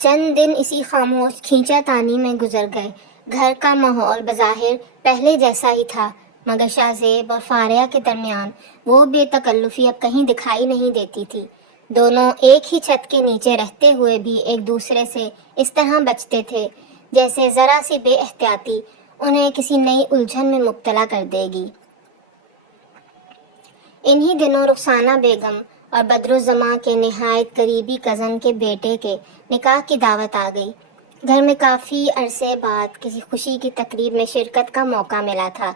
چند دن اسی خاموش کھینچا تانی میں گزر گئے۔ گھر کا ماحول بظاہر پہلے جیسا ہی تھا، مگر شاہزیب اور فاریہ کے درمیان وہ بے تکلفی اب کہیں دکھائی نہیں دیتی تھی۔ دونوں ایک ہی چھت کے نیچے رہتے ہوئے بھی ایک دوسرے سے اس طرح بچتے تھے جیسے ذرا سی بے احتیاطی انہیں کسی نئی الجھن میں مبتلا کر دے گی۔ انہی دنوں رخسانہ بیگم اور بدرالزماں کے نہایت قریبی کزن کے بیٹے کے نکاح کی دعوت آ گئی۔ گھر میں کافی عرصے بعد کسی خوشی کی تقریب میں شرکت کا موقع ملا تھا،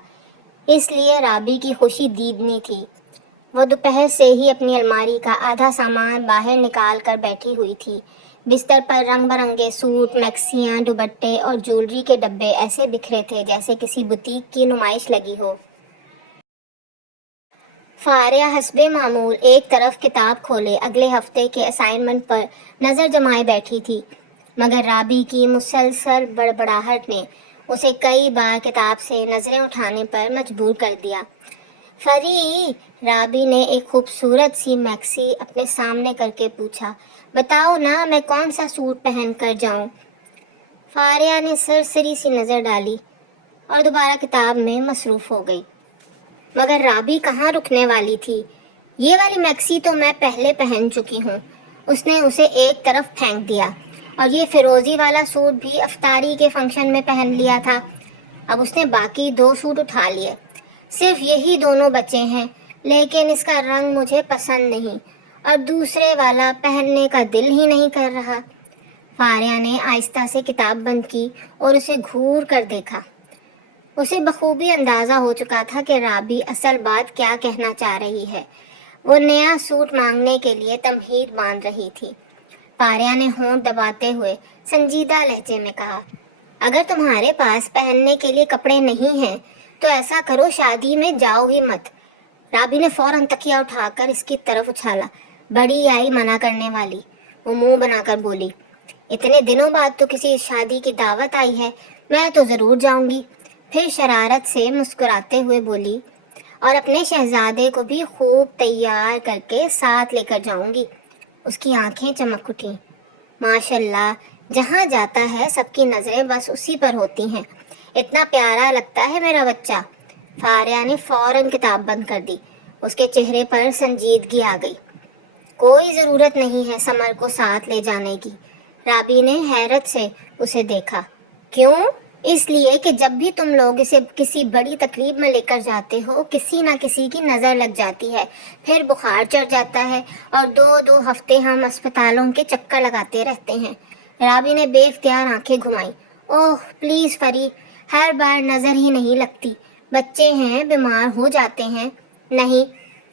اس لیے رابی کی خوشی دیدنی تھی۔ وہ دوپہر سے ہی اپنی الماری کا آدھا سامان باہر نکال کر بیٹھی ہوئی تھی۔ بستر پر رنگ برنگے سوٹ، میکسیاں، دوپٹے اور جولری کے ڈبے ایسے بکھرے تھے جیسے کسی بوتیک کی نمائش لگی ہو۔ فاریہ حسب معمول ایک طرف کتاب کھولے اگلے ہفتے کے اسائنمنٹ پر نظر جمائے بیٹھی تھی، مگر رابی کی مسلسل بڑبڑاہٹ نے اسے کئی بار کتاب سے نظریں اٹھانے پر مجبور کر دیا۔ فری، رابی نے ایک خوبصورت سی میکسی اپنے سامنے کر کے پوچھا، بتاؤ نا میں کون سا سوٹ پہن کر جاؤں؟ فاریہ نے سرسری سی نظر ڈالی اور دوبارہ کتاب میں مصروف ہو گئی۔ مگر رابی کہاں رکنے والی تھی؟ یہ والی میکسی تو میں پہلے پہن چکی ہوں، اس نے اسے ایک طرف پھینک دیا، اور یہ فیروزی والا سوٹ بھی افطاری کے فنکشن میں پہن لیا تھا۔ اب اس نے باقی 2 سوٹ اٹھا لیے، صرف یہی دونوں بچے ہیں، لیکن اس کا رنگ مجھے پسند نہیں اور دوسرے والا پہننے کا دل ہی نہیں کر رہا۔ فاریہ نے آہستہ سے کتاب بند کی اور اسے گھور کر دیکھا۔ اسے بخوبی اندازہ ہو چکا تھا کہ رابی اصل بات کیا کہنا چاہ رہی ہے۔ وہ نیا سوٹ مانگنے کے لیے تمہید باندھ رہی تھی۔ فاریہ نے ہونٹ دباتے ہوئے سنجیدہ لہجے میں کہا، اگر تمہارے پاس پہننے کے لیے کپڑے نہیں ہیں تو ایسا کرو، شادی میں جاؤ ہی مت۔ رابی نے فوراً تکیہ اٹھا کر اس کی طرف اچھالا۔ بڑی آئی منع کرنے والی، وہ منہ بنا کر بولی، اتنے دنوں بعد تو کسی شادی کی دعوت آئی ہے، میں تو ضرور جاؤں گی۔ پھر شرارت سے مسکراتے ہوئے بولی، اور اپنے شہزادے کو بھی خوب تیار کر کے ساتھ لے کر جاؤں گی۔ اس کی آنکھیں چمک اٹھیں۔ ماشاءاللہ، جہاں جاتا ہے سب کی نظریں بس اسی پر ہوتی ہیں، اتنا پیارا لگتا ہے میرا بچہ۔ فاریہ نے فوراً کتاب بند کر دی۔ اس کے چہرے پر سنجیدگی آ گئی۔ کوئی ضرورت نہیں ہے سمر کو ساتھ لے جانے کی۔ رابی نے حیرت سے اسے دیکھا۔ کیوں؟ اس لیے کہ جب بھی تم لوگ اسے کسی بڑی تقریب میں لے کر جاتے ہو، کسی نہ کسی کی نظر لگ جاتی ہے، پھر بخار چڑھ جاتا ہے اور 2 ہفتے ہم اسپتالوں کے چکر لگاتے رہتے ہیں۔ رابی نے بے اختیار آنکھیں گھمائیں۔ اوہ پلیز فری، ہر بار نظر ہی نہیں لگتی، بچے ہیں، بیمار ہو جاتے ہیں۔ نہیں،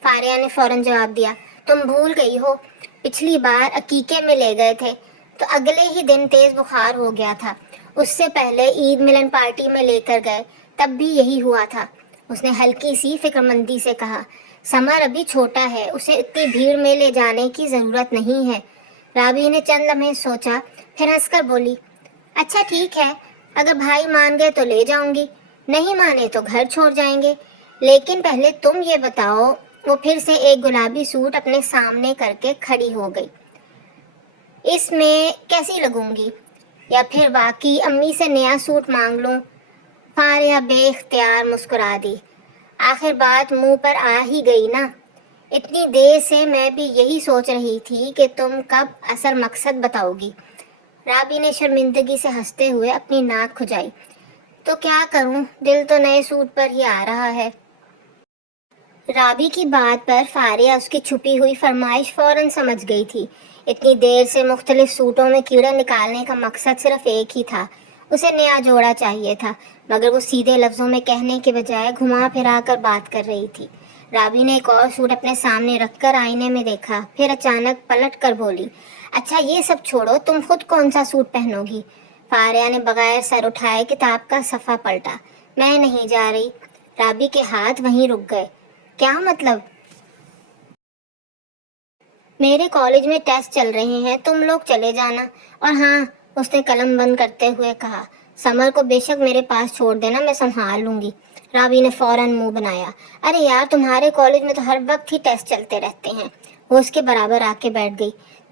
فاریہ نے فوراً جواب دیا، تم بھول گئی ہو، پچھلی بار عقیقے میں لے گئے تھے تو اگلے ہی دن تیز بخار ہو گیا تھا، اس سے پہلے عید ملن پارٹی میں لے کر گئے، تب بھی یہی ہوا تھا۔ اس نے ہلکی سی فکرمندی سے کہا، سمر ابھی چھوٹا ہے، اسے اتنی بھیڑ میں لے جانے کی ضرورت نہیں ہے۔ رابی نے چند لمحے سوچا، پھر ہنس کر بولی، اچھا ٹھیک ہے، اگر بھائی مان گئے تو لے جاؤں گی، نہیں مانے تو گھر چھوڑ جائیں گے، لیکن پہلے تم یہ بتاؤ۔ وہ پھر سے ایک گلابی سوٹ اپنے سامنے کر کے کھڑی ہو گئی، اس میں کیسی لگوں گی؟ یا پھر واقعی امی سے نیا سوٹ مانگ لوں؟ فاریہ بے اختیار مسکرا دی۔ آخر بات منہ پر آ ہی گئی نا، اتنی دیر سے میں بھی یہی سوچ رہی تھی کہ تم کب اصل مقصد بتاؤ گی۔ رابی نے شرمندگی سے ہنستے ہوئے اپنی ناک کھجائی، تو کیا کروں، دل تو نئے سوٹ پر ہی آ رہا ہے۔ رابی کی بات پر فاریہ اس کی چھپی ہوئی فرمائش فوراً سمجھ گئی تھی۔ اتنی دیر سے مختلف سوٹوں میں کیڑے نکالنے کا مقصد صرف ایک ہی تھا، اسے نیا جوڑا چاہیے تھا، مگر وہ سیدھے لفظوں میں کہنے کے بجائے گھما پھرا کر بات کر رہی تھی۔ رابی نے ایک اور سوٹ اپنے سامنے رکھ کر آئینے میں دیکھا، پھر اچانک پلٹ کر بولی، اچھا یہ سب چھوڑو، تم خود کون سا سوٹ پہنو گی؟ فاریہ نے بغیر سر اٹھائے کتاب کا صفحہ پلٹا، میں نہیں جا رہی۔ رابی کے ہاتھ وہیں رک گئے۔ کیا مطلب؟ میرے کالج میں ٹیسٹ چل رہے ہیں، تم لوگ چلے جانا، اور ہاں، اس نے قلم بند کرتے ہوئے کہا، سمر کو بے شک میرے پاس چھوڑ دینا، میں سنبھال لوں گی۔ رابی نے فوراً منہ بنایا، ارے یار تمہارے کالج میں تو ہر وقت ہی ٹیسٹ چلتے رہتے ہیں۔ وہ اس کے برابر آ کے بیٹھ گئی،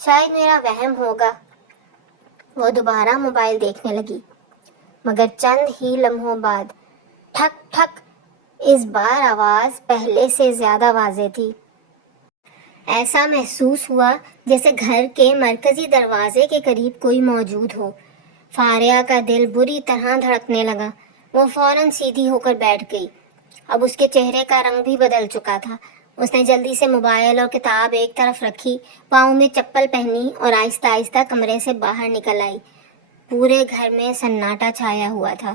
شاید میرا وہم ہوگا۔ وہ دوبارہ موبائل دیکھنے لگی، مگر چند ہی لمحوں بعد ٹھک ٹھک، اس بار آواز پہلے سے زیادہ واضح تھی۔ ایسا محسوس ہوا جیسے گھر کے مرکزی دروازے کے قریب کوئی موجود ہو۔ فاریہ کا دل بری طرح دھڑکنے لگا۔ وہ فوراً سیدھی ہو کر بیٹھ گئی۔ اب اس کے چہرے کا رنگ بھی بدل چکا تھا۔ اس نے جلدی سے موبائل اور کتاب ایک طرف رکھی، پاؤں میں چپل پہنی اور آہستہ آہستہ کمرے سے باہر نکل آئی۔ پورے گھر میں سناٹا چھایا ہوا تھا۔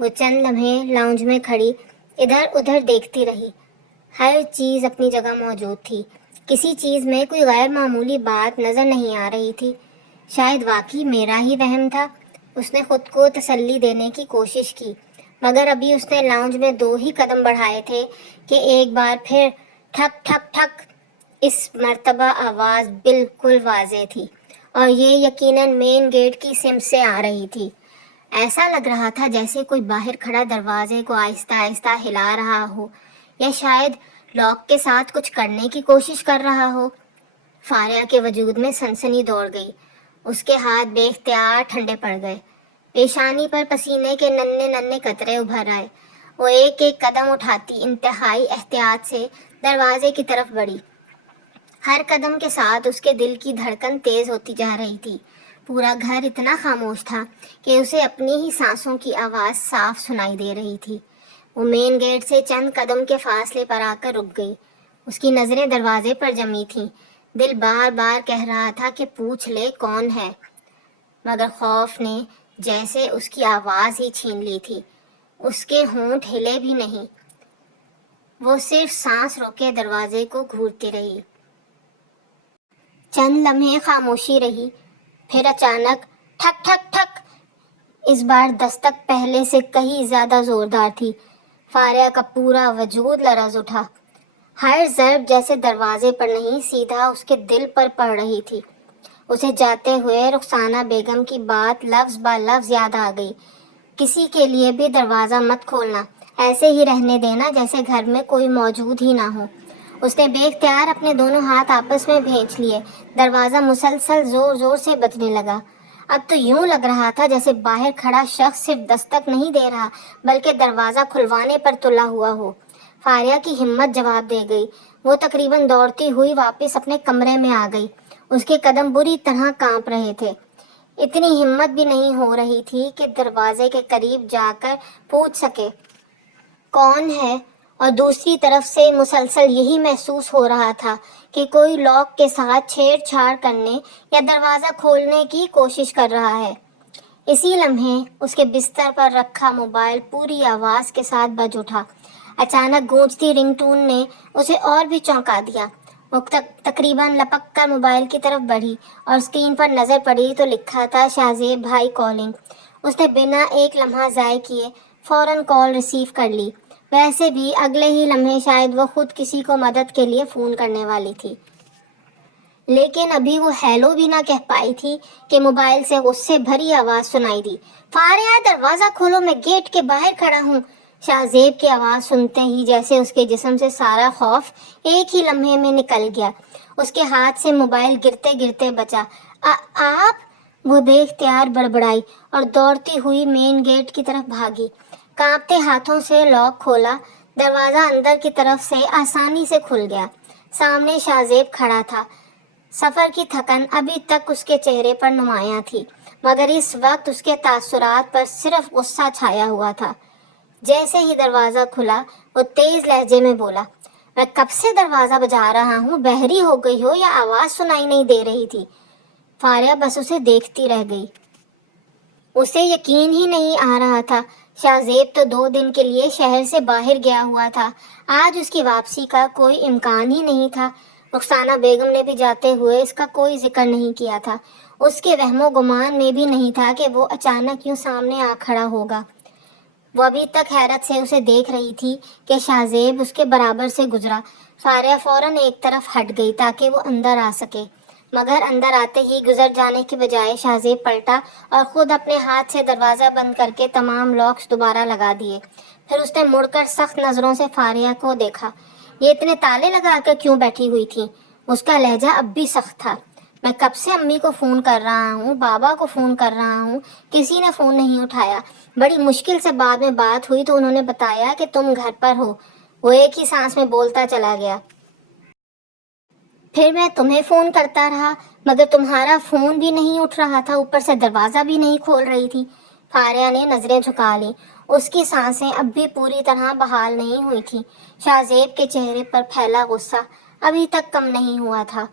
وہ چند لمحے لاؤنج میں کھڑی ادھر ادھر دیکھتی رہی۔ ہر چیز اپنی جگہ موجود تھی۔ کسی چیز میں کوئی غیر معمولی بات نظر نہیں آ رہی تھی۔ شاید واقعی میرا ہی وہم تھا۔ اس نے خود کو تسلی دینے کی کوشش کی، مگر ابھی اس نے لاؤنج میں 2 ہی قدم بڑھائے تھے کہ ایک بار پھر ٹھک ٹھک ٹھک۔ اس مرتبہ آواز بالکل واضح تھی اور یہ یقیناً مین گیٹ کی سمت سے آ رہی تھی۔ ایسا لگ رہا تھا جیسے کوئی باہر کھڑا دروازے کو آہستہ آہستہ ہلا رہا ہو، یا شاید لاک کے ساتھ کچھ کرنے کی کوشش کر رہا ہو۔ فاریہ کے وجود میں سنسنی دوڑ گئی۔ اس کے ہاتھ بے اختیار ٹھنڈے پڑ گئے۔ پیشانی پر پسینے کے ننھے ننھے قطرے ابھر آئے۔ وہ ایک ایک قدم اٹھاتی انتہائی احتیاط سے دروازے کی طرف بڑھی۔ ہر قدم کے ساتھ اس کے دل کی دھڑکن تیز ہوتی جا رہی تھی۔ پورا گھر اتنا خاموش تھا کہ اسے اپنی ہی سانسوں کی آواز صاف سنائی دے رہی تھی۔ وہ مین گیٹ سے چند قدم کے فاصلے پر آ کر رک گئی۔ اس کی نظریں دروازے پر جمی تھیں۔ دل بار بار کہہ رہا تھا کہ پوچھ لے کون ہے، مگر خوف نے جیسے اس کی آواز ہی چھین لی تھی۔ اس کے ہونٹ ہلے بھی نہیں۔ وہ صرف سانس روکے دروازے کو گھورتی رہی۔ چند لمحے خاموشی رہی، پھر اچانک ٹھک ٹھک ٹھک۔ اس بار دستک پہلے سے کہیں زیادہ زوردار تھی۔ فاریہ کا پورا وجود لرز اٹھا۔ ہر ضرب جیسے دروازے پر نہیں، سیدھا اس کے دل پر پڑ رہی تھی۔ اسے جاتے ہوئے رخسانہ بیگم کی بات لفظ با لفظ یاد آ گئی۔ کسی کے لیے بھی دروازہ مت کھولنا، ایسے ہی رہنے دینا جیسے گھر میں کوئی موجود ہی نہ ہو۔ اس نے بے اختیار اپنے دونوں ہاتھ آپس میں بھینچ لیے۔ دروازہ مسلسل زور زور سے بجنے لگا۔ اب تو یوں لگ رہا تھا جیسے باہر کھڑا شخص صرف دستک نہیں دے رہا، بلکہ دروازہ کھلوانے پر تلا ہوا ہو۔ فاریہ کی ہمت جواب دے گئی۔ وہ تقریباً دوڑتی ہوئی واپس اپنے کمرے میں آ گئی۔ اس کے قدم بری طرح کانپ رہے تھے۔ اتنی ہمت بھی نہیں ہو رہی تھی کہ دروازے کے قریب جا کر پوچھ سکے کون ہے، اور دوسری طرف سے مسلسل یہی محسوس ہو رہا تھا کہ کوئی لاک کے ساتھ چھیڑ چھاڑ کرنے یا دروازہ کھولنے کی کوشش کر رہا ہے۔ اسی لمحے اس کے بستر پر رکھا موبائل پوری آواز کے ساتھ بج اٹھا۔ اچانک گونجتی رنگ ٹون نے اسے اور بھی چونکا دیا۔ وہ تقریباً لپک کر موبائل کی طرف بڑھی اور اسکرین پر نظر پڑی تو لکھا تھا شاہزیب بھائی کالنگ۔ اس نے بنا ایک لمحہ ضائع کیے فوراً کال ریسیو کر لی۔ ویسے بھی اگلے ہی لمحے شاید وہ خود کسی کو مدد کے لیے فون کرنے والی تھی، لیکن ابھی وہ ہیلو بھی نہ کہہ پائی تھی کہ موبائل سے غصے بھری آواز سنائی دی۔ فاریہ دروازہ کھولو، میں گیٹ کے باہر کھڑا ہوں۔ شاہزیب کی آواز سنتے ہی جیسے اس کے جسم سے سارا خوف ایک ہی لمحے میں نکل گیا۔ اس کے ہاتھ سے موبائل گرتے گرتے بچا۔ آپ؟ وہ بے اختیار بڑبڑائی اور دوڑتی ہوئی مین گیٹ کی طرف بھاگی۔ کانپتے ہاتھوں سے لاک کھولا۔ دروازہ اندر کی طرف سے آسانی سے کھل گیا۔ سامنے شاہزیب کھڑا تھا۔ سفر کی تھکن ابھی تک اس کے چہرے پر نمایاں تھی، مگر اس وقت اس کے تاثرات پر صرف غصہ چھایا ہوا تھا۔ جیسے ہی دروازہ کھلا وہ تیز لہجے میں بولا، میں کب سے دروازہ بجا رہا ہوں، بہری ہو گئی ہو یا آواز سنائی نہیں دے رہی تھی؟ فاریہ بس اسے دیکھتی رہ گئی۔ اسے یقین ہی نہیں آ رہا تھا۔ شاہزیب تو 2 دن کے لیے شہر سے باہر گیا ہوا تھا۔ آج اس کی واپسی کا کوئی امکان ہی نہیں تھا۔ رخسانہ بیگم نے بھی جاتے ہوئے اس کا کوئی ذکر نہیں کیا تھا۔ اس کے وہم و گمان میں بھی نہیں تھا کہ وہ اچانک یوں سامنے آ کھڑا ہوگا۔ وہ ابھی تک حیرت سے اسے دیکھ رہی تھی کہ شاہزیب اس کے برابر سے گزرا۔ فاریہ فوراً ایک طرف ہٹ گئی تاکہ وہ اندر آ سکے، مگر اندر آتے ہی گزر جانے کی بجائے شاہزیب پلٹا اور خود اپنے ہاتھ سے دروازہ بند کر کے تمام لاکس دوبارہ لگا دیے۔ پھر اس نے مڑ کر سخت نظروں سے فاریہ کو دیکھا۔ یہ اتنے تالے لگا کر کیوں بیٹھی ہوئی تھی؟ اس کا لہجہ اب بھی سخت تھا۔ میں کب سے امی کو فون کر رہا ہوں، بابا کو فون کر رہا ہوں، کسی نے فون نہیں اٹھایا۔ بڑی مشکل سے بعد میں بات ہوئی تو انہوں نے بتایا کہ تم گھر پر ہو۔ وہ ایک ہی سانس میں بولتا چلا گیا۔ پھر میں تمہیں فون کرتا رہا مگر تمہارا فون بھی نہیں اٹھ رہا تھا، اوپر سے دروازہ بھی نہیں کھول رہی تھی۔ فاریہ نے نظریں جھکا لیں۔ اس کی سانسیں اب بھی پوری طرح بحال نہیں ہوئی تھیں۔ شاہ زیب کے چہرے پر پھیلا غصہ ابھی تک کم نہیں ہوا تھا۔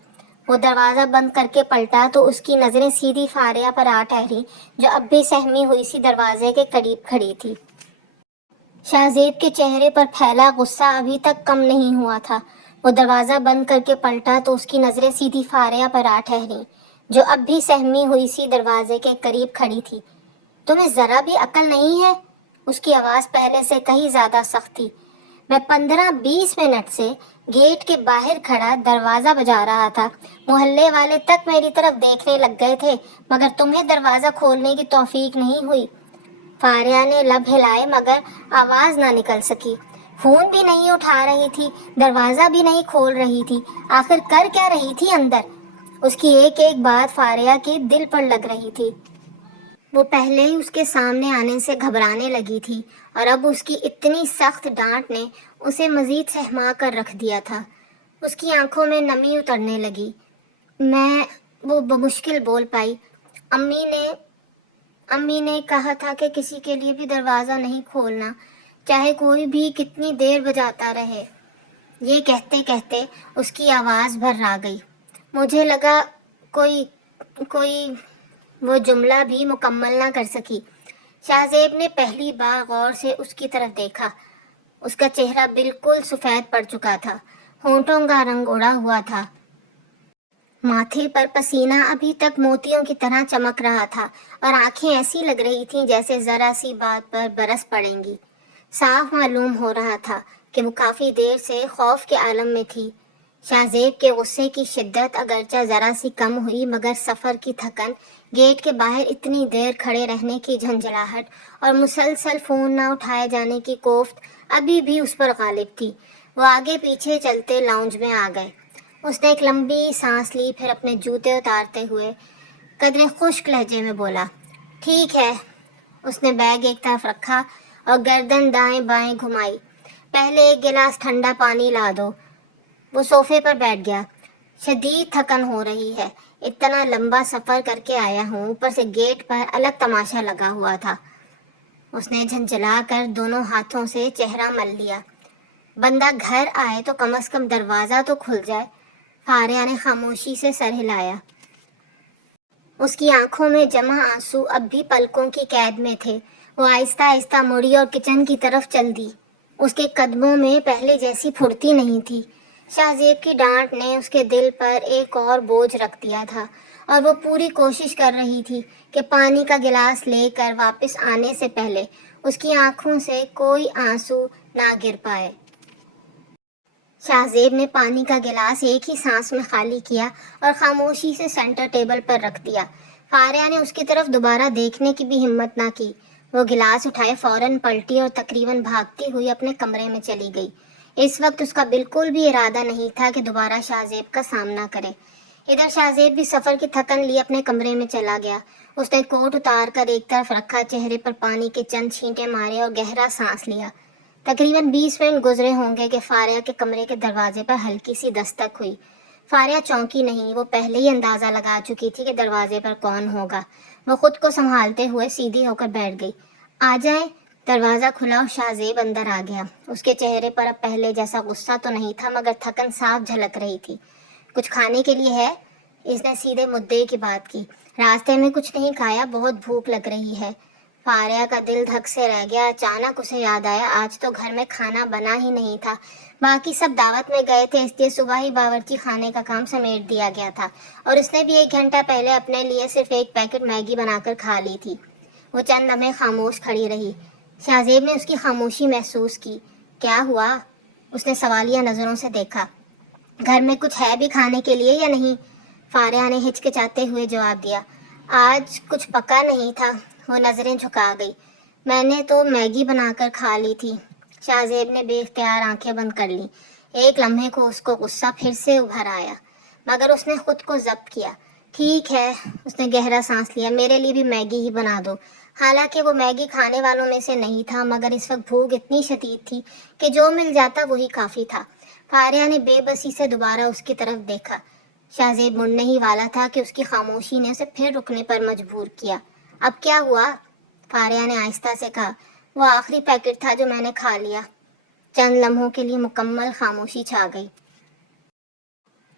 وہ دروازہ بند کر کے پلٹا تو اس کی نظریں سیدھی فاریہ پر آ ٹھہری، جو اب بھی سہمی ہوئی سی دروازے کے قریب کھڑی تھی۔ شاہ زیب کے چہرے پر پھیلا غصہ ابھی تک کم نہیں ہوا تھا۔ وہ دروازہ بند کر کے پلٹا تو اس کی نظریں سیدھی فاریہ پر آ ٹھہریں، جو اب بھی سہمی ہوئی سی دروازے کے قریب کھڑی تھی۔ تمہیں ذرا بھی عقل نہیں ہے؟ اس کی آواز پہلے سے کہیں زیادہ سخت تھی۔ میں 15-20 منٹ سے گیٹ کے باہر کھڑا دروازہ بجا رہا تھا۔ محلے والے تک میری طرف دیکھنے لگ گئے تھے مگر تمہیں دروازہ کھولنے کی توفیق نہیں ہوئی۔ فاریہ نے لب ہلائے مگر آواز نہ نکل سکی۔ فون بھی نہیں اٹھا رہی تھی، دروازہ بھی نہیں کھول رہی تھی، آخر کر کیا رہی تھی اندر؟ اس کی ایک ایک بات فاریہ کے دل پر لگ رہی تھی۔ وہ پہلے ہی اس کے سامنے آنے سے گھبرانے لگی تھی اور اب اس کی اتنی سخت ڈانٹ نے اسے مزید سہما کر رکھ دیا تھا۔ اس کی آنکھوں میں نمی اترنے لگی۔ وہ بمشکل بول پائی، امی نے کہا تھا کہ کسی کے لیے بھی دروازہ نہیں کھولنا، چاہے کوئی بھی کتنی دیر بجاتا رہے۔ یہ کہتے کہتے اس کی آواز بھر آ گئی۔ مجھے لگا کوئی وہ جملہ بھی مکمل نہ کر سکی۔ شاہ زیب نے پہلی بار غور سے اس کی طرف دیکھا۔ اس کا چہرہ بالکل سفید پڑ چکا تھا، ہونٹوں کا رنگ اڑا ہوا تھا، ماتھے پر پسینہ ابھی تک موتیوں کی طرح چمک رہا تھا اور آنکھیں ایسی لگ رہی تھیں جیسے ذرا سی بات پر برس پڑیں گی۔ صاف معلوم ہو رہا تھا کہ وہ کافی دیر سے خوف کے عالم میں تھی۔ شاہ زیب کے غصے کی شدت اگرچہ ذرا سی کم ہوئی مگر سفر کی تھکن، گیٹ کے باہر اتنی دیر کھڑے رہنے کی جھنجھلاہٹ اور مسلسل فون نہ اٹھائے جانے کی کوفت ابھی بھی اس پر غالب تھی۔ وہ آگے پیچھے چلتے لاؤنج میں آ گئے۔ اس نے ایک لمبی سانس لی، پھر اپنے جوتے اتارتے ہوئے قدرے خشک لہجے میں بولا، ٹھیک ہے۔ اس نے بیگ ایک طرف رکھا اور گردن دائیں بائیں گھمائی۔ پہلے ایک گلاس ٹھنڈا پانی لا دو۔ وہ صوفے پر بیٹھ گیا۔ شدید تھکن ہو رہی ہے، اتنا لمبا سفر کر کے آیا ہوں، اوپر سے گیٹ پر الگ تماشا لگا ہوا تھا۔ اس نے جھنجھلا کر دونوں ہاتھوں سے چہرہ مل لیا۔ بندہ گھر آئے تو کم از کم دروازہ تو کھل جائے۔ فاریہ نے خاموشی سے سر ہلایا۔ اس کی آنکھوں میں جمع آنسو اب بھی پلکوں کی قید میں تھے۔ وہ آہستہ آہستہ مڑی اور کچن کی طرف چل دی۔ اس کے قدموں میں پہلے جیسی پھرتی نہیں تھی۔ شاہ زیب کی ڈانٹ نے اس کے دل پر ایک اور بوجھ رکھ دیا تھا اور وہ پوری کوشش کر رہی تھی کہ پانی کا گلاس لے کر واپس آنے سے پہلے اس کی آنکھوں سے کوئی آنسو نہ گر پائے۔ شاہ زیب نے پانی کا گلاس ایک ہی سانس میں خالی کیا اور خاموشی سے سینٹر ٹیبل پر رکھ دیا۔ فاریہ نے اس کی طرف دوبارہ دیکھنے کی بھی ہمت نہ کی۔ وہ گلاس اٹھائے فوراً پلٹی اور تقریباً بھاگتی ہوئی اپنے کمرے میں چلی گئی۔ اس وقت اس کا بالکل بھی ارادہ نہیں تھا کہ دوبارہ شاہ زیب کا سامنا کرے۔ ادھر شاہ زیب بھی سفر کی تھکن لیے اپنے کمرے میں چلا گیا۔ اس نے کوٹ اتار کر ایک طرف رکھا، چہرے پر پانی کے چند چھینٹے مارے اور گہرا سانس لیا۔ تقریباً 20 منٹ گزرے ہوں گے کہ فاریہ کے کمرے کے دروازے پر ہلکی سی دستک ہوئی۔ فاریہ چونکی نہیں، وہ پہلے ہی اندازہ لگا چکی تھی کہ دروازے پر کون ہوگا۔ وہ خود کو سنبھالتے ہوئے سیدھی ہو کر بیٹھ گئی۔ آ جائیں۔ دروازہ کھلا اور شاہ زیب اندر آ گیا۔ اس کے چہرے پر اب پہلے جیسا غصہ تو نہیں تھا مگر تھکن صاف جھلک رہی تھی۔ کچھ کھانے کے لیے ہے؟ اس نے سیدھے مدعے کی بات کی۔ راستے میں کچھ نہیں کھایا، بہت بھوک لگ رہی ہے۔ فاریہ کا دل دھک سے رہ گیا۔ اچانک اسے یاد آیا آج تو گھر میں کھانا بنا ہی نہیں تھا، باقی سب دعوت میں گئے تھے، اس لیے صبح ہی باورچی خانے کا کام سمیٹ دیا گیا تھا اور اس نے بھی 1 گھنٹہ پہلے اپنے لیے صرف ایک پیکٹ میگی بنا کر کھا لی تھی۔ وہ چند لمحے خاموش کھڑی رہی۔ شاہ زیب نے اس کی خاموشی محسوس کی۔ کیا ہوا؟ اس نے سوالیہ نظروں سے دیکھا۔ گھر میں کچھ ہے بھی کھانے کے لیے یا نہیں؟ فاریہ نے ہچکچاتے ہوئے جواب دیا، آج کچھ پکا نہیں تھا۔ وہ نظریں جھکا گئی۔ میں نے تو میگی بنا کر کھا لی تھی۔ شاہ زیب نے بے اختیار آنکھیں بند کر لیں۔ ایک لمحے کو اس کو غصہ پھر سے ابھر آیا مگر اس نے خود کو ضبط کیا۔ ٹھیک ہے، اس نے گہرا سانس لیا، میرے لیے بھی میگی ہی بنا دو۔ حالانکہ وہ میگی کھانے والوں میں سے نہیں تھا، مگر اس وقت بھوک اتنی شدید تھی کہ جو مل جاتا وہی کافی تھا۔ فاریہ نے بے بسی سے دوبارہ اس کی طرف دیکھا۔ شاہزیب مڑنے ہی والا تھا کہ اس کی خاموشی نے اسے پھر رکنے پر مجبور کیا۔ اب کیا ہوا؟ فاریہ نے آہستہ سے کہا۔ وہ آخری پیکٹ تھا جو میں نے کھا لیا۔ چند لمحوں کے لیے مکمل خاموشی چھا گئی۔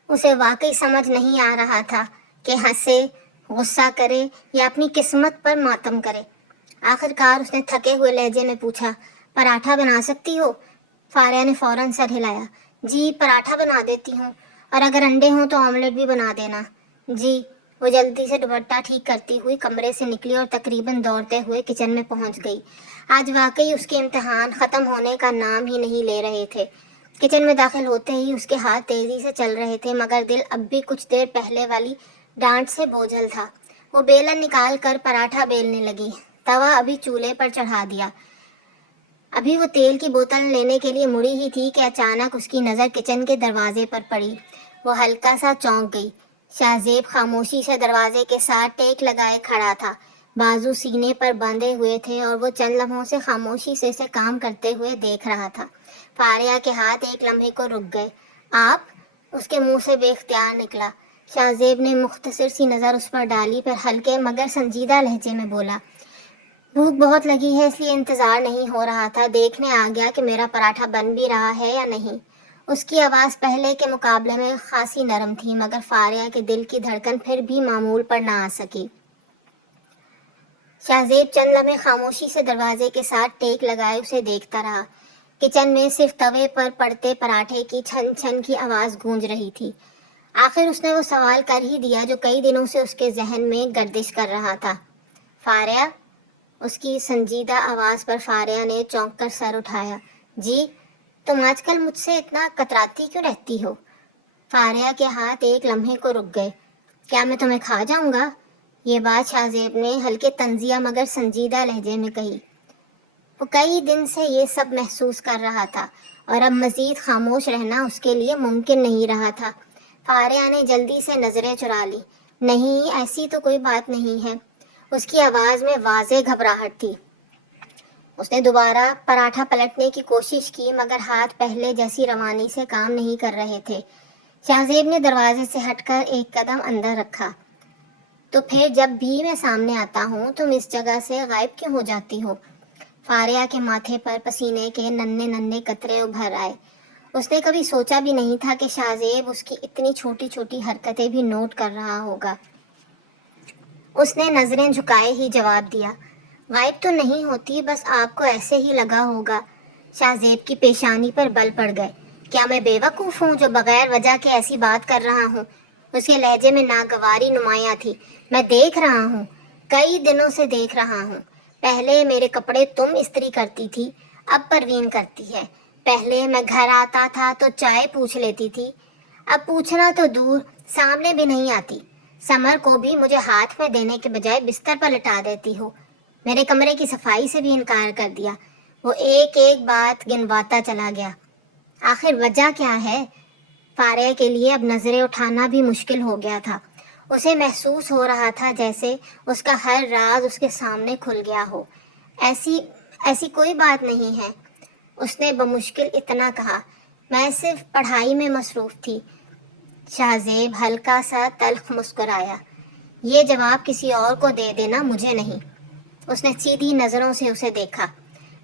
اسے واقعی سمجھ نہیں آ رہا تھا کہ ہنسے، غصہ کرے یا اپنی قسمت پر ماتم کرے۔ آخر کار اس نے تھکے ہوئے لہجے میں پوچھا، پراٹھا بنا سکتی ہو؟ فاریہ نے فوراً سر ہلایا۔ جی، پراٹھا بنا دیتی ہوں، اور اگر انڈے ہوں تو آملیٹ بھی بنا دینا۔ جی۔ وہ جلدی سے دوپٹہ ٹھیک کرتی ہوئی کمرے سے نکلی اور تقریباً دوڑتے ہوئے کچن میں پہنچ گئی۔ آج واقعی اس کے امتحان ختم ہونے کا نام ہی نہیں لے رہے تھے۔ کچن میں داخل ہوتے ہی اس کے ہاتھ تیزی سے چل رہے تھے، مگر دل اب بھی کچھ دیر پہلے والی ڈانٹ سے بوجھل تھا۔ وہ بیلن نکال کر پراٹھا بیلنے لگی۔ توا ابھی چولہے پر چڑھا دیا۔ ابھی وہ تیل کی بوتل لینے کے لیے مڑی ہی تھی کہ اچانک اس کی نظر کچن کے دروازے پر پڑی۔ وہ ہلکا سا چونک گئی۔ شاہزیب خاموشی سے دروازے کے ساتھ ٹیک لگائے کھڑا تھا، بازو سینے پر باندھے ہوئے تھے، اور وہ چند لمحوں سے خاموشی سے اسے کام کرتے ہوئے دیکھ رہا تھا۔ فاریہ کے ہاتھ ایک لمحے کو رک گئے۔ آپ؟ اس کے منہ سے بے اختیار نکلا۔ شاہزیب نے مختصر سی نظر اس پر ڈالی، پھر ہلکے مگر سنجیدہ لہجے میں بولا، بھوک بہت لگی ہے، اس لیے انتظار نہیں ہو رہا تھا، دیکھنے آ گیا کہ میرا پراٹھا بن بھی رہا ہے یا نہیں۔ اس کی آواز پہلے کے مقابلے میں خاصی نرم تھی، مگر فاریہ کے دل کی دھڑکن پھر بھی معمول پر نہ آ سکی۔ شاہزیب چند لمحے خاموشی سے دروازے کے ساتھ ٹیک لگائے اسے دیکھتا رہا۔ کچن میں صرف توے پر پڑتے پراٹھے کی چھن چھن کی آواز گونج رہی تھی۔ آخر اس نے وہ سوال کر ہی دیا جو کئی دنوں سے اس کے ذہن میں گردش کر رہا تھا۔ فاریہ؟ اس کی سنجیدہ آواز پر فاریہ نے چونک کر سر اٹھایا۔ جی؟ تم آج کل مجھ سے اتنا کتراتی کیوں رہتی ہو؟ فاریہ کے ہاتھ ایک لمحے کو رک گئے۔ کیا میں تمہیں کھا جاؤں گا؟ یہ بات شاہزیب نے ہلکے طنزیہ مگر سنجیدہ لہجے میں کہی۔ وہ کئی دن سے یہ سب محسوس کر رہا تھا، اور اب مزید خاموش رہنا اس کے لیے ممکن نہیں رہا تھا۔ فاریہ نے جلدی سے نظریں چرا لی۔ نہیں، ایسی تو کوئی بات نہیں ہے۔ اس کی آواز میں واضح گھبراہٹ تھی۔ اس نے دوبارہ پراٹھا پلٹنے کی کوشش کی، مگر ہاتھ پہلے جیسی روانی سے کام نہیں کر رہے تھے۔ شاہزیب نے دروازے سے ہٹ کر ایک قدم اندر رکھا۔ تو پھر جب بھی میں سامنے آتا ہوں تم اس جگہ سے غائب کیوں ہو جاتی ہو؟ فاریہ کے ماتھے پر پسینے کے ننھے ننھے قطرے ابھر آئے۔ اس نے کبھی سوچا بھی نہیں تھا کہ شاہزیب اس کی اتنی چھوٹی چھوٹی حرکتیں بھی نوٹ کر رہا ہوگا۔ اس نے نظریں جھکائے ہی جواب دیا، غائب تو نہیں ہوتی، بس آپ کو ایسے ہی لگا ہوگا۔ شاہزیب کی پیشانی پر بل پڑ گئے۔ کیا میں بے وقوف ہوں جو بغیر وجہ کے ایسی بات کر رہا ہوں؟ اس کے لہجے میں ناگواری نمایاں تھی۔ میں دیکھ رہا ہوں، کئی دنوں سے دیکھ رہا ہوں۔ پہلے میرے کپڑے تم استری کرتی تھی، اب پروین کرتی ہے۔ پہلے میں گھر آتا تھا تو چائے پوچھ لیتی تھی، اب پوچھنا تو دور، سامنے بھی نہیں آتی۔ سمر کو بھی مجھے ہاتھ میں دینے کے بجائے بستر پر لٹا دیتی ہو۔ میرے کمرے کی صفائی سے بھی انکار کر دیا۔ وہ ایک ایک بات گنواتا چلا گیا۔ آخر وجہ کیا ہے؟ فاریہ کے لیے اب نظریں اٹھانا بھی مشکل ہو گیا تھا۔ اسے محسوس ہو رہا تھا جیسے اس کا ہر راز اس کے سامنے کھل گیا ہو۔ ایسی کوئی بات نہیں ہے، اس نے بمشکل اتنا کہا۔ میں صرف پڑھائی میں مصروف تھی۔ شاہزیب ہلکا سا تلخ مسکرایا۔ یہ جواب کسی اور کو دے دینا، مجھے نہیں۔ اس نے سیدھی نظروں سے اسے دیکھا۔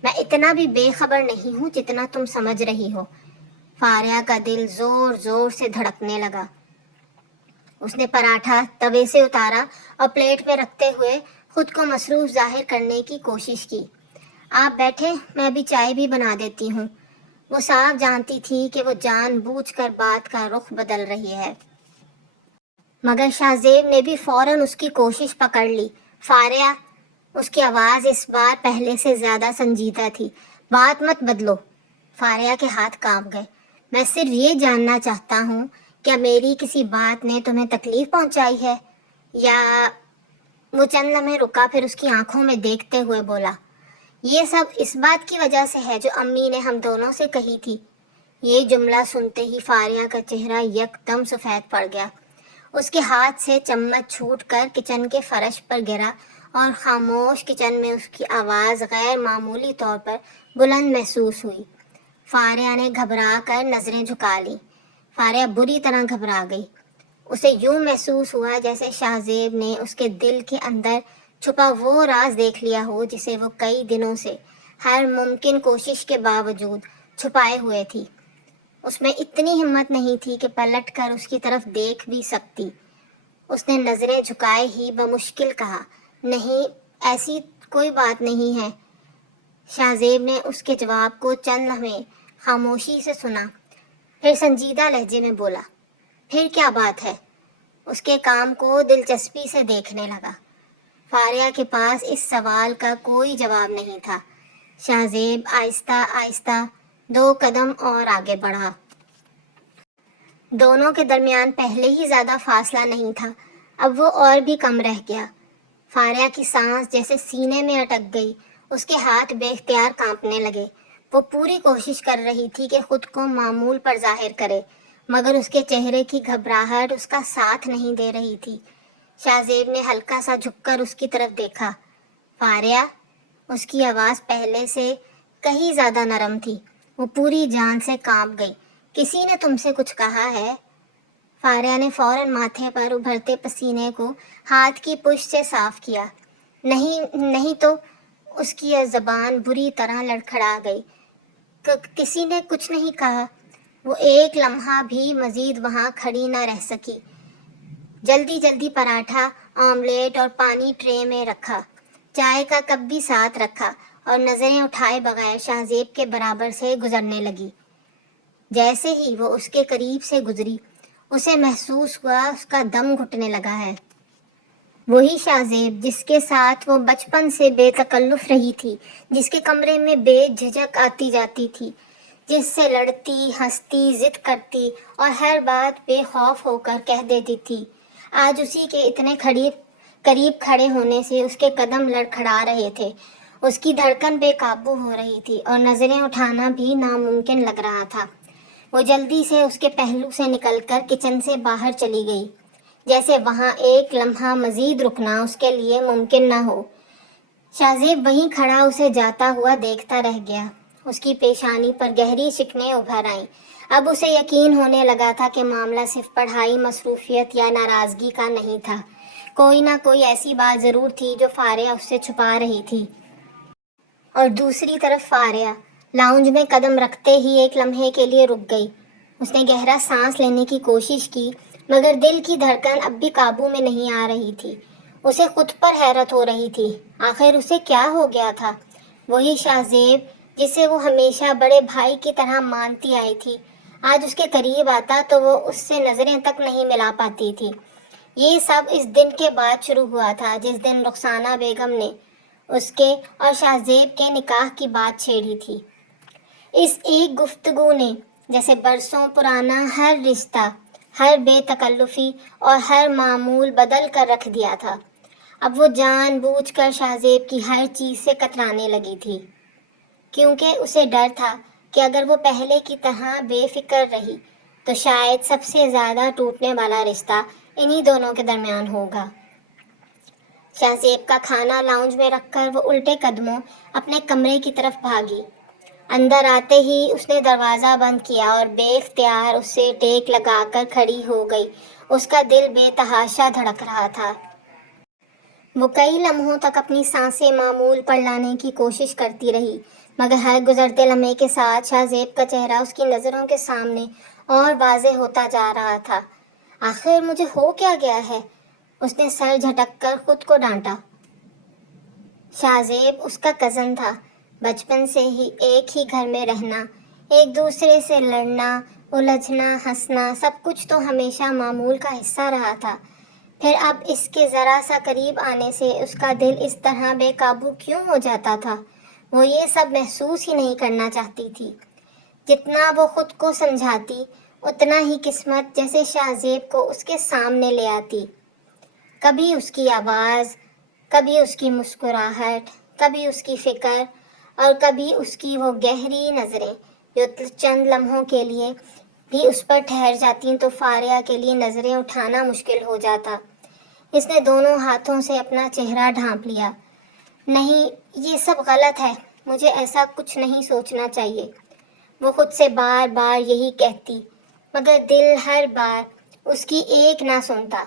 میں اتنا بھی بے خبر نہیں ہوں جتنا تم سمجھ رہی ہو۔ فاریہ کا دل زور زور سے دھڑکنے لگا۔ اس نے پراٹھا توے سے اتارا اور پلیٹ میں رکھتے ہوئے خود کو مصروف ظاہر کرنے کی کوشش کی۔ آپ بیٹھے، میں ابھی چائے بھی بنا دیتی ہوں۔ وہ صاف جانتی تھی کہ وہ جان بوجھ کر بات کا رخ بدل رہی ہے، مگر شاہزیب نے بھی فوراً اس کی کوشش پکڑ لی۔ فاریہ، اس کی آواز اس بار پہلے سے زیادہ سنجیدہ تھی، بات مت بدلو۔ فاریہ کے ہاتھ کانپ گئے۔ میں صرف یہ جاننا چاہتا ہوں، کیا میری کسی بات نے تمہیں تکلیف پہنچائی ہے؟ یا وہ چند لمحے رکا، پھر اس کی آنکھوں میں دیکھتے ہوئے بولا، یہ سب اس بات کی وجہ سے ہے جو امی نے ہم دونوں سے کہی تھی۔ یہ جملہ سنتے ہی فاریہ کا چہرہ یکدم سفید پڑ گیا۔ اس کے ہاتھ سے چمچ چھوٹ کر کچن کے فرش پر گرا اور خاموش کچن میں اس کی آواز غیر معمولی طور پر بلند محسوس ہوئی۔ فاریہ نے گھبرا کر نظریں جھکا لیں۔ فاریہ بری طرح گھبرا گئی۔ اسے یوں محسوس ہوا جیسے شاہ زیب نے اس کے دل کے اندر چھپا وہ راز دیکھ لیا ہو جسے وہ کئی دنوں سے ہر ممکن کوشش کے باوجود چھپائے ہوئے تھی۔ اس میں اتنی ہمت نہیں تھی کہ پلٹ کر اس کی طرف دیکھ بھی سکتی۔ اس نے نظریں جھکائے ہی بمشکل کہا، نہیں، ایسی کوئی بات نہیں ہے۔ شاہ زیب نے اس کے جواب کو چند لمحے خاموشی سے سنا، پھر سنجیدہ لہجے میں بولا، پھر کیا بات ہے؟ اس کے کام کو دلچسپی سے دیکھنے لگا۔ فاریہ کے پاس اس سوال کا کوئی جواب نہیں تھا۔ شاہ زیب آہستہ آہستہ 2 قدم اور آگے بڑھا۔ دونوں کے درمیان پہلے ہی زیادہ فاصلہ نہیں تھا، اب وہ اور بھی کم رہ گیا۔ فاریہ کی سانس جیسے سینے میں اٹک گئی، اس کے ہاتھ بے اختیار کانپنے لگے۔ وہ پوری کوشش کر رہی تھی کہ خود کو معمول پر ظاہر کرے، مگر اس کے چہرے کی گھبراہٹ اس کا ساتھ نہیں دے رہی تھی۔ شاہ زیب نے ہلکا سا جھک کر اس کی طرف دیکھا۔ فاریہ، اس کی آواز پہلے سے کہیں زیادہ نرم تھی۔ وہ پوری جان سے کانپ گئی۔ کسی نے تم سے کچھ کہا ہے؟ فاریہ نے فوراً ماتھے پر ابھرتے پسینے کو ہاتھ کی پشت سے صاف کیا۔ نہیں تو اس کی زبان بری طرح لڑکھڑا گئی۔ کسی نے کچھ نہیں کہا۔ وہ ایک لمحہ بھی مزید وہاں کھڑی نہ رہ سکی۔ جلدی جلدی پراٹھا، آملیٹ اور پانی ٹرے میں رکھا، چائے کا کپ بھی ساتھ رکھا اور نظریں اٹھائے بغیر شاہ زیب کے برابر سے گزرنے لگی۔ جیسے ہی وہ اس کے قریب سے گزری، اسے محسوس ہوا اس کا دم گھٹنے لگا ہے۔ وہی شاہ زیب جس کے ساتھ وہ بچپن سے بے تکلف رہی تھی، جس کے کمرے میں بے جھجک آتی جاتی تھی، جس سے لڑتی، ہنستی، ضد کرتی اور ہر بات بے خوف ہو کر کہہ دیتی تھی، آج اسی کے اتنے قریب کھڑے ہونے سے اس کے قدم لڑکھڑا رہے تھے، اس کی دھڑکن بے قابو ہو رہی تھی اور نظریں اٹھانا بھی ناممکن لگ رہا تھا۔ وہ جلدی سے اس کے پہلو سے نکل کر کچن سے باہر چلی گئی، جیسے وہاں ایک لمحہ مزید رکنا اس کے لیے ممکن نہ ہو۔ شاہ زیب وہیں کھڑا اسے جاتا ہوا دیکھتا رہ گیا۔ اس کی پیشانی پر گہری شکنیں ابھر آئیں۔ اب اسے یقین ہونے لگا تھا کہ معاملہ صرف پڑھائی، مصروفیت یا ناراضگی کا نہیں تھا۔ کوئی نہ کوئی ایسی بات ضرور تھی جو فاریہ اس سے چھپا رہی تھی۔ اور دوسری طرف فاریہ لاؤنج میں قدم رکھتے ہی ایک لمحے کے لیے رک گئی۔ اس نے گہرا سانس لینے کی کوشش کی، مگر دل کی دھڑکن اب بھی قابو میں نہیں آ رہی تھی۔ اسے خود پر حیرت ہو رہی تھی، آخر اسے کیا ہو گیا تھا؟ وہی شاہ زیب جسے وہ ہمیشہ بڑے بھائی کی طرح مانتی آئی تھی، آج اس کے قریب آتا تو وہ اس سے نظریں تک نہیں ملا پاتی تھی۔ یہ سب اس دن کے بعد شروع ہوا تھا جس دن رخسانہ بیگم نے اس کے اور شاہ زیب کے نکاح کی بات چھیڑی تھی۔ اس ایک گفتگو نے جیسے برسوں پرانا ہر رشتہ، ہر بے تکلفی اور ہر معمول بدل کر رکھ دیا تھا۔ اب وہ جان بوجھ کر شاہ زیب کی ہر چیز سے کترانے لگی تھی، کیونکہ اسے ڈر تھا کہ اگر وہ پہلے کی طرح بے فکر رہی تو شاید سب سے زیادہ ٹوٹنے والا رشتہ انہی دونوں کے درمیان ہوگا۔ شاہ زیب کا کھانا لاؤنج میں رکھ کر وہ الٹے قدموں اپنے کمرے کی طرف بھاگی۔ اندر آتے ہی اس نے دروازہ بند کیا اور بے اختیار اس سے ٹیک لگا کر کھڑی ہو گئی۔ اس کا دل بے تحاشا دھڑک رہا تھا۔ وہ کئی لمحوں تک اپنی سانسیں معمول پر لانے کی کوشش کرتی رہی، مگر ہر گزرتے لمحے کے ساتھ شاہ زیب کا چہرہ اس کی نظروں کے سامنے اور واضح ہوتا جا رہا تھا۔ آخر مجھے ہو کیا گیا ہے؟ اس نے سر جھٹک کر خود کو ڈانٹا۔ شاہ زیب اس کا کزن تھا، بچپن سے ہی ایک ہی گھر میں رہنا، ایک دوسرے سے لڑنا، الجھنا، ہنسنا، سب کچھ تو ہمیشہ معمول کا حصہ رہا تھا۔ پھر اب اس کے ذرا سا قریب آنے سے اس کا دل اس طرح بے قابو کیوں ہو جاتا تھا؟ وہ یہ سب محسوس ہی نہیں کرنا چاہتی تھی۔ جتنا وہ خود کو سمجھاتی، اتنا ہی قسمت جیسے شاہ زیب کو اس کے سامنے لے آتی۔ کبھی اس کی آواز، کبھی اس کی مسکراہٹ، کبھی اس کی فکر اور کبھی اس کی وہ گہری نظریں جو چند لمحوں کے لیے بھی اس پر ٹھہر جاتی تو فاریہ کے لیے نظریں اٹھانا مشکل ہو جاتا۔ اس نے دونوں ہاتھوں سے اپنا چہرہ ڈھانپ لیا۔ نہیں، یہ سب غلط ہے، مجھے ایسا کچھ نہیں سوچنا چاہیے۔ وہ خود سے بار بار یہی کہتی، مگر دل ہر بار اس کی ایک نہ سنتا۔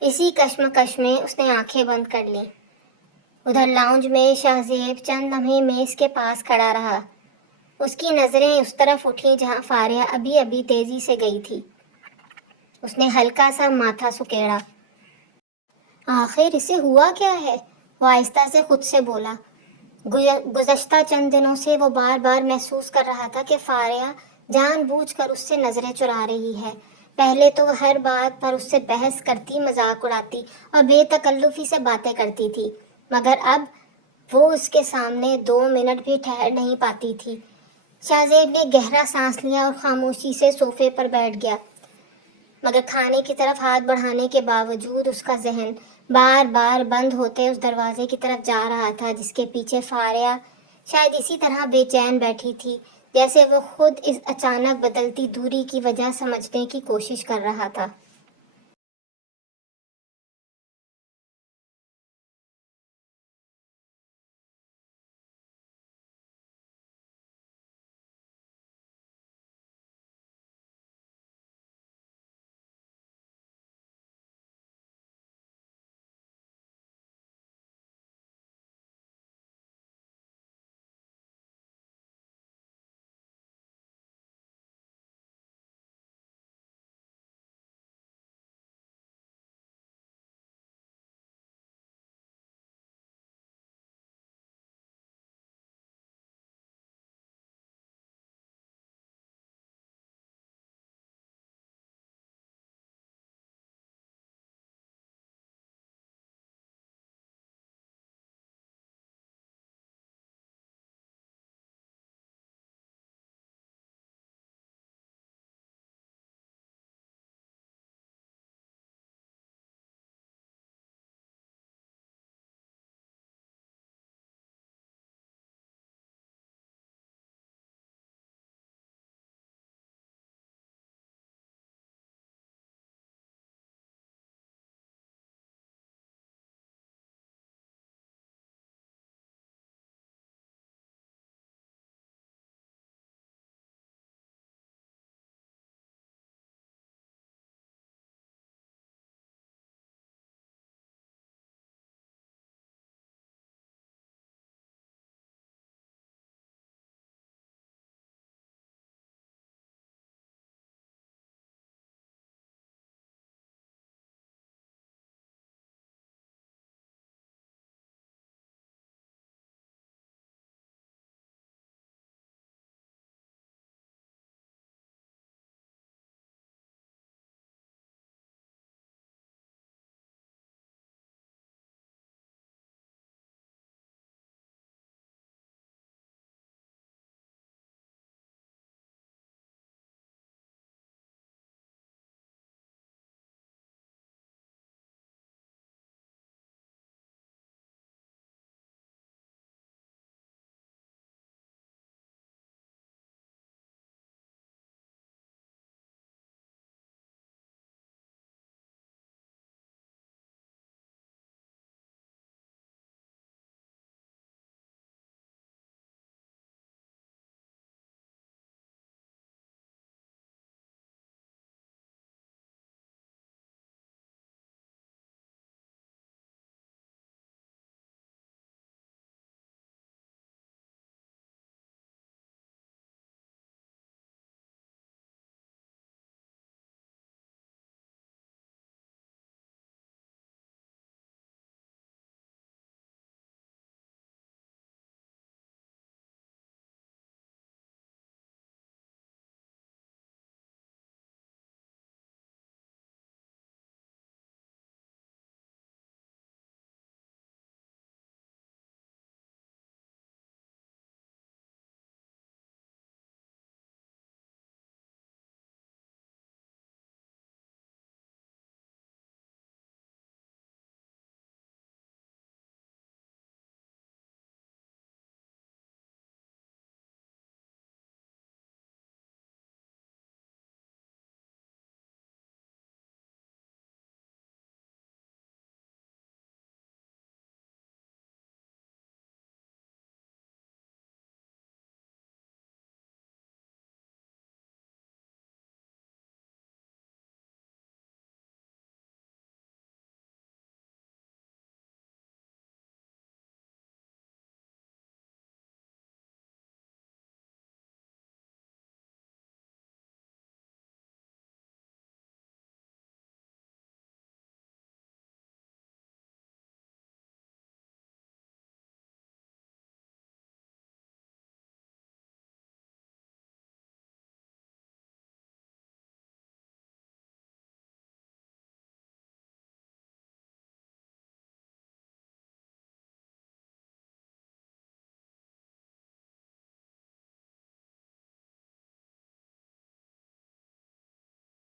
اسی کشمکش میں اس نے آنکھیں بند کر لیں۔ ادھر لاؤنج میں شہزیب چند لمحے میز کے پاس کھڑا رہا۔ اس کی نظریں اس طرف اٹھیں جہاں فاریہ ابھی ابھی تیزی سے گئی تھی۔ اس نے ہلکا سا ماتھا سکیڑا۔ آخر اسے ہوا کیا ہے؟ وہ آہستہ سے خود سے بولا۔ گزشتہ چند دنوں سے وہ بار بار محسوس کر رہا تھا کہ فاریہ جان بوجھ کر اس سے نظریں چرا رہی ہے۔ پہلے تو وہ ہر بات پر اس سے بحث کرتی، مذاق اڑاتی اور بے تکلفی سے باتیں کرتی تھی، مگر اب وہ اس کے سامنے 2 منٹ بھی ٹھہر نہیں پاتی تھی۔ شہزیب نے گہرا سانس لیا اور خاموشی سے صوفے پر بیٹھ گیا، مگر کھانے کی طرف ہاتھ بڑھانے کے باوجود اس کا ذہن بار بار بند ہوتے اس دروازے کی طرف جا رہا تھا جس کے پیچھے فاریہ شاید اسی طرح بے چین بیٹھی تھی، جیسے وہ خود اس اچانک بدلتی دوری کی وجہ سمجھنے کی کوشش کر رہا تھا۔